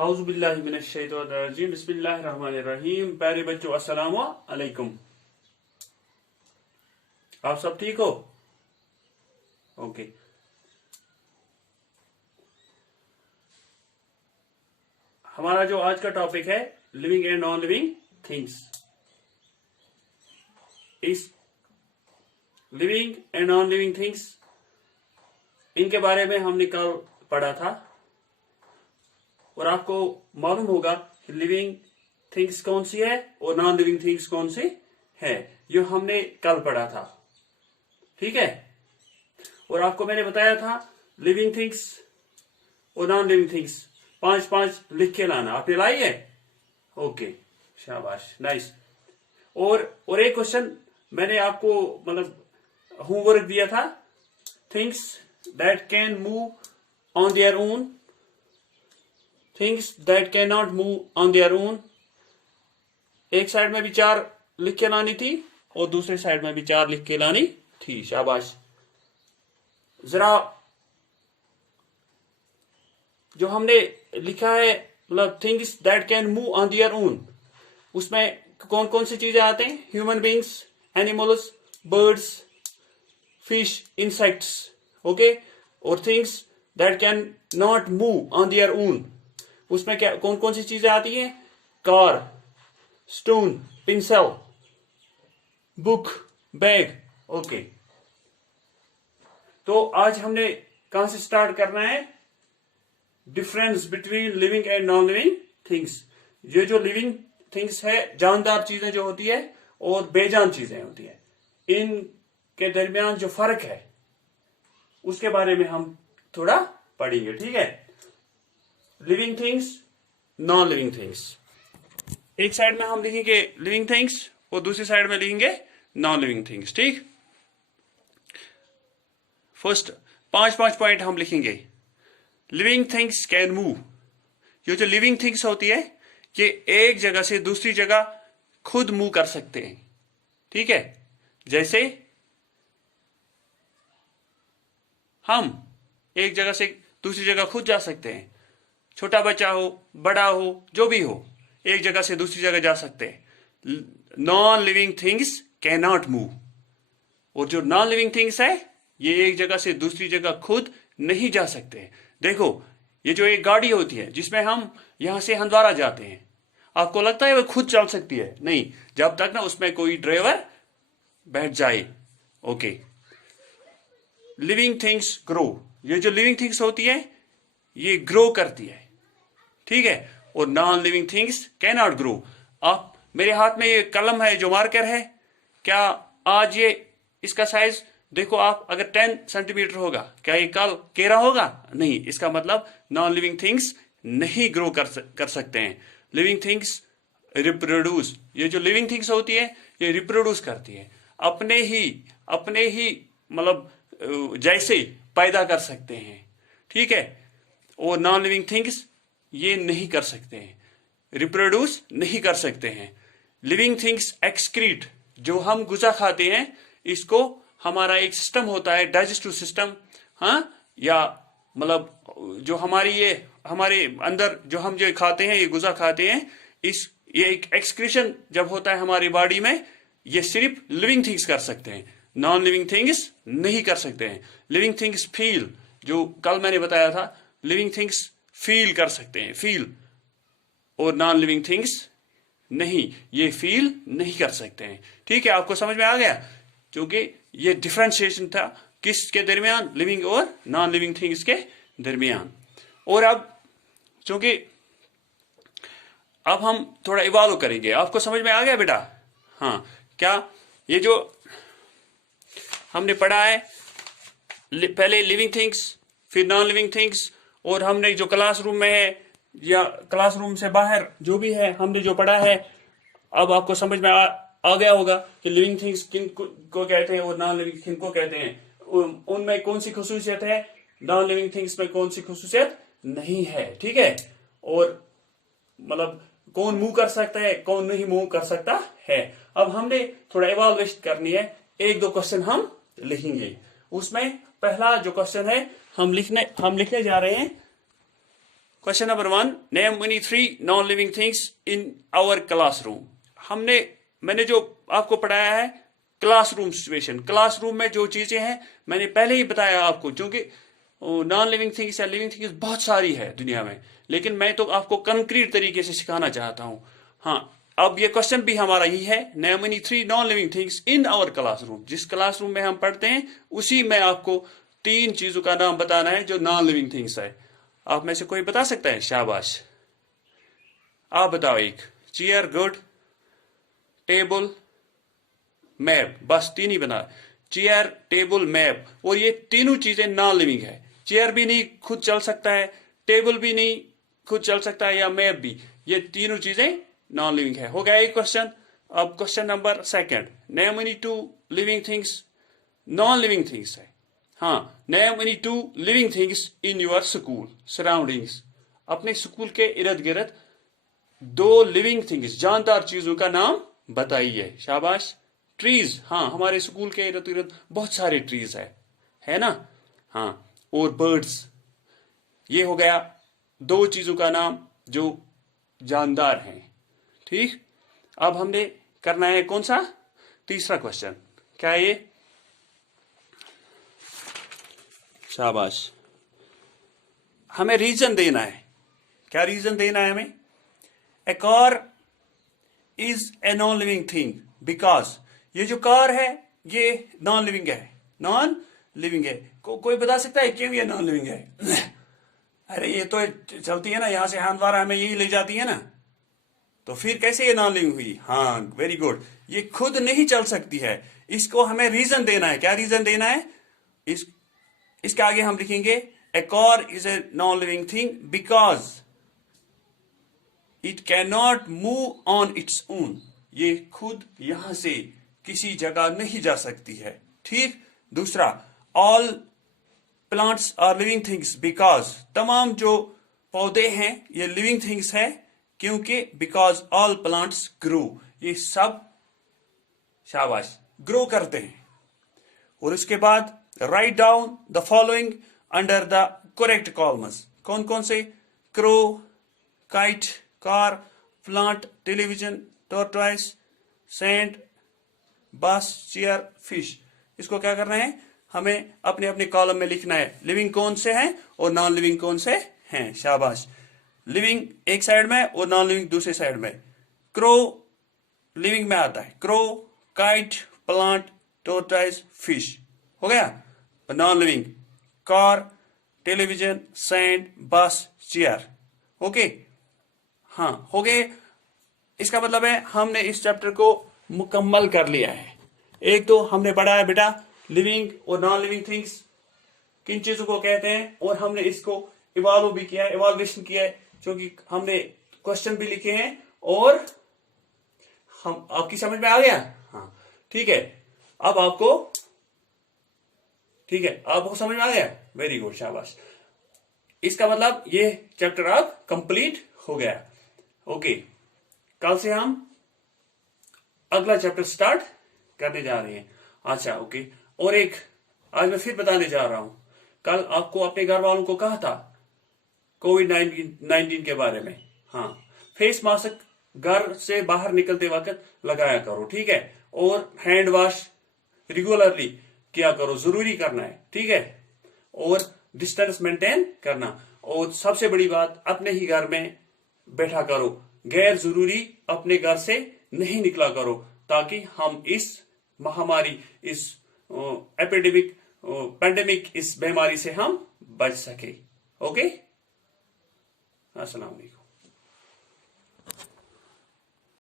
औज़ुबिल्लाहि मिनश्शैतानिर्रजीम बिस्मिल्लाहिर्रहमानिर्रहीम। प्यारे बच्चों, अस्सलामु अलैकुम। आप सब ठीक हो? ओके। हमारा जो आज का टॉपिक है living and non living things. इस living and non living things, इनके बारे में हमने कल पढ़ा था और आपको मालूम होगा कि लिविंग थिंग्स कौन सी है और नॉन लिविंग थिंग्स कौन सी है, जो हमने कल पढ़ा था। ठीक है। और आपको मैंने बताया था लिविंग थिंग्स और नॉन लिविंग थिंग्स 5-5 लिख के लाना। आपने लाई है? ओके, शाबाश, नाइस। और एक क्वेश्चन मैंने आपको होमवर्क दिया था, things that can move on their own, things that can not move on their own. एक साइड में भी 4 लिख के लानी थी और दूसरे साइड में भी 4 लिख के लानी थी। शाबाश। जरा जो हमने लिखा है things that can move on their own, उसमें कौन कौन सी चीजें आते हैं? Human beings, animals, birds, fish, insects. Okay. और things that can not move on their own, उसमें क्या कौन कौन सी चीजें आती हैं? Car, stone, pencil, book, bag. Okay. तो आज हमने कहां से स्टार्ट करना है? Difference between living and non living things. ये जो लिविंग थिंग्स है, जानदार चीजें जो होती है और बेजान चीजें होती है, इनके दरमियान जो फर्क है उसके बारे में हम थोड़ा पढ़ेंगे। ठीक है। Living things, non living things. एक साइड में हम लिखेंगे लिविंग थिंग्स और दूसरी साइड में लिखेंगे नॉन लिविंग थिंग्स। ठीक। फर्स्ट 5-5 पॉइंट हम लिखेंगे। Living things can move. ये जो लिविंग थिंग्स होती है, ये एक जगह से दूसरी जगह खुद मूव कर सकते हैं। ठीक है। जैसे हम एक जगह से दूसरी जगह खुद जा सकते हैं। छोटा बच्चा हो, बड़ा हो, जो भी हो, एक जगह से दूसरी जगह जा सकते हैं। Non living things can not move. और जो नॉन लिविंग थिंग्स है, ये एक जगह से दूसरी जगह खुद नहीं जा सकते। देखो, ये जो एक गाड़ी होती है जिसमें हम यहां से हंदवारा जाते हैं, आपको लगता है वो खुद चल सकती है? नहीं, जब तक ना उसमें कोई ड्राइवर बैठ जाए। ओके। Living things grow. ये जो लिविंग थिंग्स होती है, ये ग्रो करती है। ठीक है। और non living things can not grow. आप मेरे हाथ में ये कलम है जो मार्कर है, क्या आज ये इसका साइज देखो आप, अगर 10 सेंटीमीटर होगा, क्या ये कल केरा होगा? नहीं। इसका मतलब नॉन लिविंग थिंग्स नहीं ग्रो कर सकते हैं। Living things reproduce. ये जो लिविंग थिंग्स होती है, ये रिप्रोड्यूस करती है, अपने ही जैसे पैदा कर सकते हैं। ठीक है। और नॉन लिविंग थिंग्स ये नहीं कर सकते हैं, रिप्रोड्यूस नहीं कर सकते हैं। Living things excrete. जो हम गुजा खाते हैं, इसको हमारा एक सिस्टम होता है, डाइजेस्टिव सिस्टम। हाँ, या जो हमारे अंदर जो हम जो खाते हैं, ये गुजा खाते हैं, ये एक एक्सक्रीशन जब होता है हमारी बॉडी में, ये सिर्फ लिविंग थिंग्स कर सकते हैं, नॉन लिविंग थिंग्स नहीं कर सकते हैं। लिविंग थिंग्स फील, जो कल मैंने बताया था, लिविंग थिंग्स फील कर सकते हैं, फील। और नॉन लिविंग थिंग्स नहीं, ये फील नहीं कर सकते हैं। ठीक है। आपको समझ में आ गया? क्योंकि ये डिफरेंशिएशन था किसके दरमियान? लिविंग और नॉन लिविंग थिंग्स के दरमियान। और अब चूंकि अब हम थोड़ा इवॉल्व करेंगे। आपको समझ में आ गया बेटा? हाँ। क्या ये जो हमने पढ़ा है, पहले लिविंग थिंग्स, फिर नॉन लिविंग थिंग्स, और हमने जो क्लासरूम में है या क्लासरूम से बाहर जो भी है, हमने जो पढ़ा है, अब आपको समझ में आ गया होगा कि लिविंग थिंग्स किन को कहते हैं और नॉन लिविंग किन को कहते हैं, उनमें कौन सी खुसूसियत है, नॉन लिविंग थिंग्स में कौन सी खुसूसियत नहीं है। ठीक है। और कौन मूव कर सकता है, कौन नहीं मूव कर सकता है। अब हमने थोड़ा इवैल्यूएट करनी है। 1-2 क्वेश्चन हम लिखेंगे। उसमें पहला जो क्वेश्चन है, हम लिखने जा रहे हैं question number 1, name any 3 non living things in our classroom. मैंने जो आपको पढ़ाया है क्लासरूम सिचुएशन, क्लासरूम में जो चीजें हैं मैंने पहले ही बताया आपको, क्योंकि नॉन लिविंग थिंग्स या लिविंग थिंग्स बहुत सारी है दुनिया में, लेकिन मैं तो आपको कंक्रीट तरीके से सिखाना चाहता हूं। हाँ, अब ये क्वेश्चन भी हमारा ही है, name any 3 non living things in our classroom. जिस क्लासरूम में हम पढ़ते हैं उसी में आपको 3 चीजों का नाम बताना है जो नॉन लिविंग थिंग्स है। आप में से कोई बता सकता है? शाबाश, आप बताओ एक। Chair, good. टेबल, मैप, बस 3 ही बना। चेयर, टेबल, मैप, और ये तीनों चीजें नॉन लिविंग है। चेयर भी नहीं खुद चल सकता है, टेबल भी नहीं खुद चल सकता है, या मैप भी, ये तीनों चीजें नॉन लिविंग है। हो गया एक क्वेश्चन। अब question number 2, name any 2 living things, non living things है। हाँ, name any 2 living things in your school surroundings. अपने स्कूल के इर्द गिर्द 2 लिविंग थिंग्स, जानदार चीजों का नाम बताइए। शाबाश। ट्रीज, हाँ, हमारे स्कूल के इर्द गिर्द बहुत सारे ट्रीज है ना। हाँ, और बर्ड्स। ये हो गया 2 चीजों का नाम जो जानदार हैं। ठीक, अब हमने करना है कौन सा? तीसरा क्वेश्चन। क्या है ये? शाबाश, हमें रीजन देना है। क्या रीजन देना है हमें? A car is a non living thing because, ये जो कार है ये नॉन लिविंग है, नॉन लिविंग है। कोई बता सकता है क्यों ये नॉन लिविंग है? अरे ये तो चलती है ना, यहां से हांदवारा हमें यही ले जाती है ना, तो फिर कैसे ये नॉन लिविंग हुई? हाँ, वेरी गुड, ये खुद नहीं चल सकती है। इसको हमें रीजन देना है। क्या रीजन देना है? इसके आगे हम लिखेंगे a car is a non living thing because it can not move on its own. ये खुद यहां से किसी जगह नहीं जा सकती है। ठीक। दूसरा, all plants are living things because, तमाम जो पौधे हैं ये लिविंग थिंग्स है क्योंकि बिकॉज ऑल प्लांट्स ग्रो, ये सब, शाबाश, ग्रो करते हैं। और उसके बाद write down the following under the correct columns. कौन कौन से? Crow, kite, car, plant, television, tortoise, sand, बस, चेयर, फिश। इसको क्या करना है? हमें अपने अपने कॉलम में लिखना है लिविंग कौन से हैं और नॉन लिविंग कौन से हैं। शाबाश, लिविंग एक साइड में और नॉन लिविंग दूसरे साइड में। क्रो लिविंग में आता है, crow, kite, plant, tortoise, fish. हो गया। Non living, car, television, sand, बस, चेयर। ओके, हाँ, हो गए। इसका मतलब है हमने इस चैप्टर को मुकम्मल कर लिया है। एक तो हमने पढ़ा है बेटा लिविंग और नॉन लिविंग थिंग्स किन चीजों को कहते हैं, और हमने इसको इवॉल्व भी किया है, इवॉल्वेशन किया है, क्योंकि हमने क्वेश्चन भी लिखे हैं। और हम, आपकी समझ में आ गया? हाँ, ठीक है। अब आपको, ठीक है, आपको समझ में आ गया? वेरी गुड, शाबाश। इसका मतलब ये चैप्टर अब कंप्लीट हो गया। ओके, कल से हम अगला चैप्टर स्टार्ट करने जा रहे हैं। अच्छा, ओके। और एक आज मैं फिर बताने जा रहा हूं, कल आपको अपने घर वालों को कहा था कोविड-19 के बारे में। हाँ, फेस मास्क घर से बाहर निकलते वक्त लगाया करो, ठीक है, और हैंड वॉश रेगुलरली किया करो, जरूरी करना है, ठीक है, और डिस्टेंस मेंटेन करना। और सबसे बड़ी बात, अपने ही घर में बैठा करो, गैर जरूरी अपने घर से नहीं निकला करो, ताकि हम इस महामारी, इस पेंडेमिक, इस बीमारी से हम बच सके। ओके, अस्सलाम वालेकुम।